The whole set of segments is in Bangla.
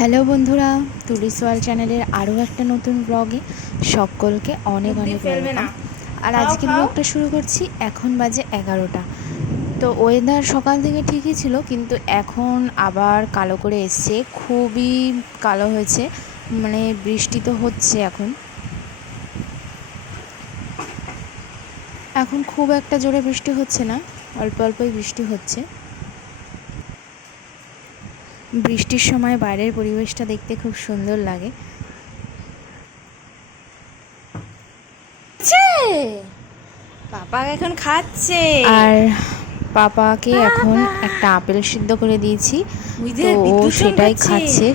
হ্যালো বন্ধুরা, টুরিস্ট ওয়ার্ল্ড চ্যানেলের আরও একটা নতুন ব্লগে সকলকে অনেক অনেক ওয়েলকাম। আর আজকের ব্লগটা শুরু করছি। এখন বাজে 11টা। তো ওয়েদার সকাল থেকে ঠিকই ছিল, কিন্তু এখন আবার কালো করে এসছে, খুবই কালো হয়েছে, মানে বৃষ্টি তো হচ্ছে। এখন খুব একটা জোরে বৃষ্টি হচ্ছে না, অল্প অল্পই বৃষ্টি হচ্ছে। বৃষ্টির সময় বাইরের পরিবেশটা দেখতে খুব সুন্দর লাগে। পাপা এখন খাচ্ছে, আর পাপাকে এখন একটা আপেল সিদ্ধ করে দিয়েছি, তো ও সেটাই খাচ্ছে।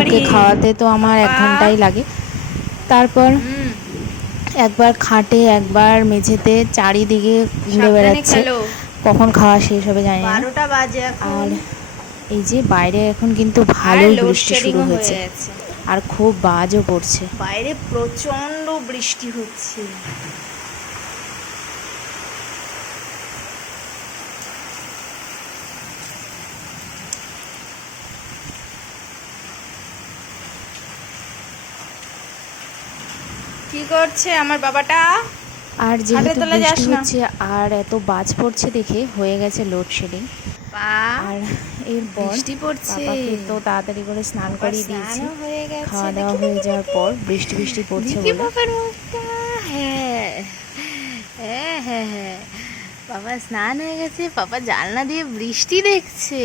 ওকে খাওয়াতে তো আমার 1 ঘন্টাই লাগে। তারপর একবার খাটে একবার মেঝেতে চারিদিকে ঘুরে বেড়াচ্ছে, কখন খাওয়া শেষ হবে জানি না। 12টা বাজে আর এই যে বাইরে এখন কিন্তু ভালোই বৃষ্টি শুরু হয়েছে, আর খুব বাজও পড়ছে। বাইরে প্রচন্ড বৃষ্টি হচ্ছে। কি করছে আমার বাবাটা? আর যেহেতু বৃষ্টি হচ্ছে আর এত বাজ পড়ছে দেখে হয়ে গেছে লোডশেডিং। আর এরপর পাপাকে তো তাড়াতাড়ি করে স্নান করিয়ে দিয়েছি। খাওয়া দাওয়া হয়ে যাওয়ার পর বৃষ্টি বৃষ্টি পড়ছে বলে। হ্যাঁ হ্যাঁ হ্যাঁ হ্যাঁ, বাবা স্নান হয়ে গেছে। পাপা জানলা দিয়ে বৃষ্টি দেখছে।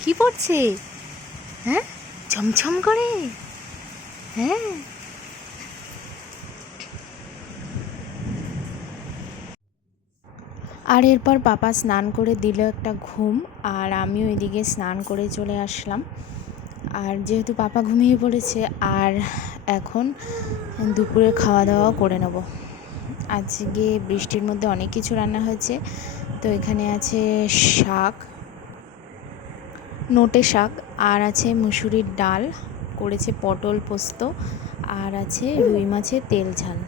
কি পড়ছে? হ্যাঁ, ঝমঝম করে। হ্যাঁ, আর এরপর পাপা স্নান করে দিল একটা ঘুম, আর আমিও এদিকে স্নান করে চলে আসলাম। আর যেহেতু পাপা ঘুমিয়ে পড়েছে, আর এখন দুপুরের খাওয়া দাওয়াও করে নেব। আজকে বৃষ্টির মধ্যে অনেক কিছু রান্না হয়েছে। তো এখানে আছে শাক, নোটে শাক, আর আছে মুসুরির ডাল, করেছে পটল পোস্ত, আর আছে রুই মাছের তেল ঝাল।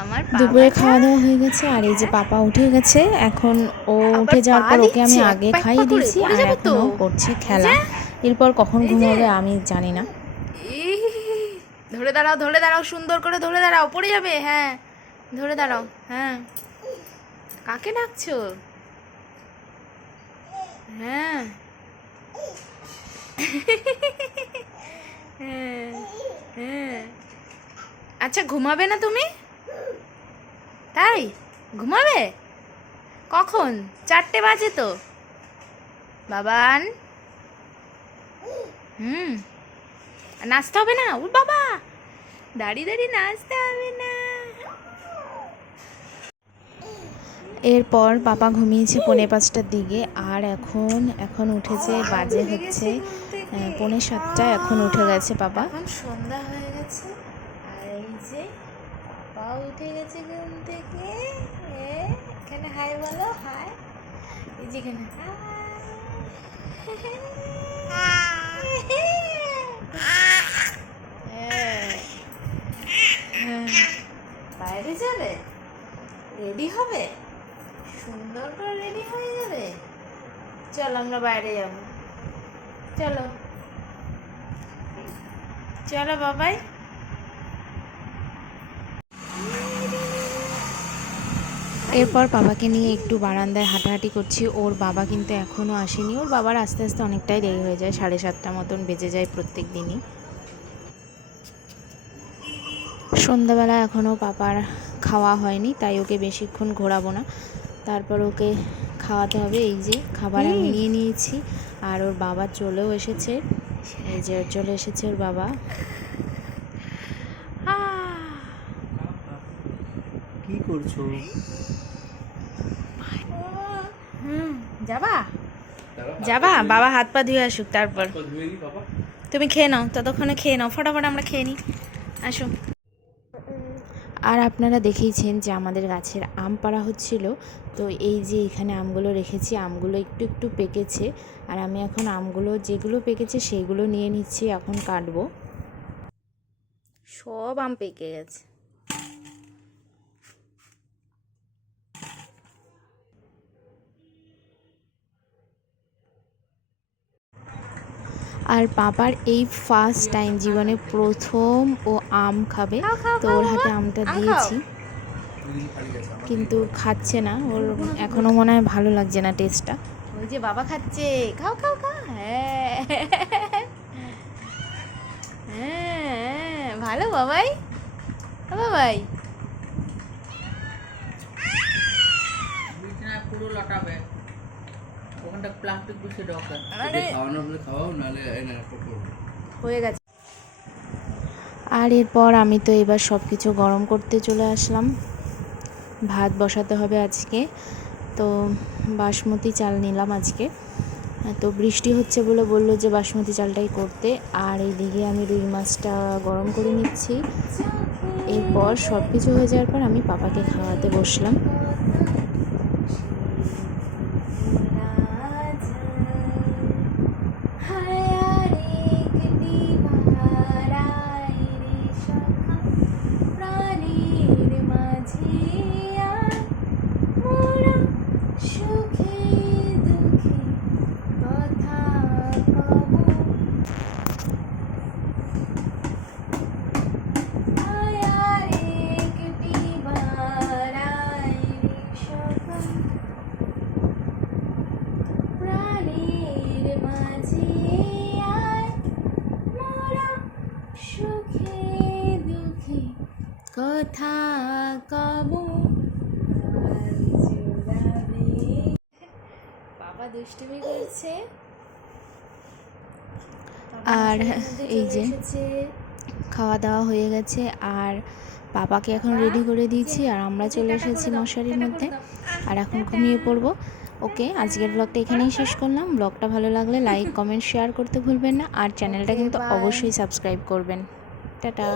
আমার দুপুরে খাওয়া দাওয়া হয়ে গেছে। আর এই যে পাপা উঠে গেছে। এখন ও উঠে যাওয়ার পর ওকে আমি আগে খাইয়ে দিয়েছি, আর এখন ও করছে খেলা। এরপর কখন ঘুমাবে আমি জানি না। ধরে দাঁড়াও, ধরে দাঁড়াও, সুন্দর করে ধরে দাঁড়াও, পড়ে যাবে। হ্যাঁ, ধরে দাঁড়াও। হ্যাঁ, কাকে ডাকছো? হ্যাঁ হ্যাঁ হ্যাঁ। আচ্ছা, ঘুমাবে না তুমি? তাই ঘুমাবে? কখন? 4টে বাজে তো বাবান। নাচতে হবে না? ও বাবা, দাঁড়িয়ে দাঁড়িয়ে নাচতে হবে না। এরপর পাপা ঘুমিয়েছে 4:45টার দিকে, আর এখন উঠেছে, বাজে হচ্ছে 6:45। এখন উঠে গেছে পাপা। এখন সন্ধ্যা হয়ে গেছে, আর এই যে পাপা উঠে গেছে ঘুম থেকে। এখানে হাই বলো, হাই। এই যে এখানে বাইরে যাবে, রেডি হবে, সুন্দর করে রেডি হয়ে যাবে। চল আমরা বাইরে যাব, চলো চলো বাবাই। এরপর বাবাকে নিয়ে একটু বারান্দায় হাঁটাহাঁটি করছি। ওর বাবা কিন্তু এখনও আসেনি। ওর বাবার আস্তে আস্তে অনেকটাই দেরি হয়ে যায়, 7:30 মতন বেজে যায় প্রত্যেক দিনই। সন্ধ্যাবেলা এখনও পাপার খাওয়া হয়নি, তাই ওকে বেশিক্ষণ ঘোরাবো না। তারপর ওকে খাওয়াতে হবে। এই যে খাবার আমি নিয়ে নিয়েছি, আর ওর বাবা চলেও এসেছে। এই যে চলে এসেছে ওর বাবা। কি করছো? যাবা যাবা? বাবা হাত পা ধুয়ে আসুক, তারপর তুমি খেয়ে নাও। ততক্ষণে খেয়ে নাও, ফটাফট আমরা খেয়ে নিই। আসো। আর আপনারা দেখেইছেন যে আমাদের গাছের আম পাড়া হচ্ছিল। তো এই যে এখানে আমগুলো রেখেছি, আমগুলো একটু একটু পেকেছে, আর আমি এখন আমগুলো যেগুলো পেকেছে সেইগুলো নিয়ে নিচ্ছি, এখন কাটবো। সব আম পেকে গেছে। আর পাপার এই ফার্স্ট টাইম জীবনে প্রথম ও আম খাবে, তো ওর হাতে আমটা দিয়েছি, কিন্তু খাচ্ছে না, ওর এখনও মনে হয় ভালো লাগছে না টেস্টটা। ওই যে বাবা খাচ্ছে, খাও খাও খাও। হ্যাঁ হ্যাঁ, ভালো বাবাই, বাবাই। পুরো লটাবে, ওখানটা প্লাস্টিক বসে ঢোকে। আরে খাওয়ানো হলে খাওয়াও, নাহলে হয়ে গেছে। আর এরপর আমি তো এবার সব কিছু গরম করতে চলে আসলাম। ভাত বসাতে হবে আজকে, তো বাসমতি চাল নিলাম আজকে। তো বৃষ্টি হচ্ছে বলে বললো যে বাসমতি চালটাই করতে। আর এইদিকে আমি রুই মাছটা গরম করে নিচ্ছি। এরপর সব কিছু হয়ে যাওয়ার পর আমি পাপাকে খাওয়াতে বসলাম। কথা কব বাবা দুষ্টুমি করছে। আর এই যে এসেছে। খাওয়া দাওয়া হয়ে গেছে, আর পাপাকে এখন রেডি করে দিয়েছি, আর আমরা চলে এসেছি মশারির মধ্যে, আর এখন ঘুমিয়ে পড়বো। ওকে, আজকের ব্লগটা এখানেই শেষ করলাম। ব্লগটা ভালো লাগলে লাইক কমেন্ট শেয়ার করতে ভুলবেন না, আর চ্যানেলটা কিন্তু অবশ্যই সাবস্ক্রাইব করবেন। টাটা।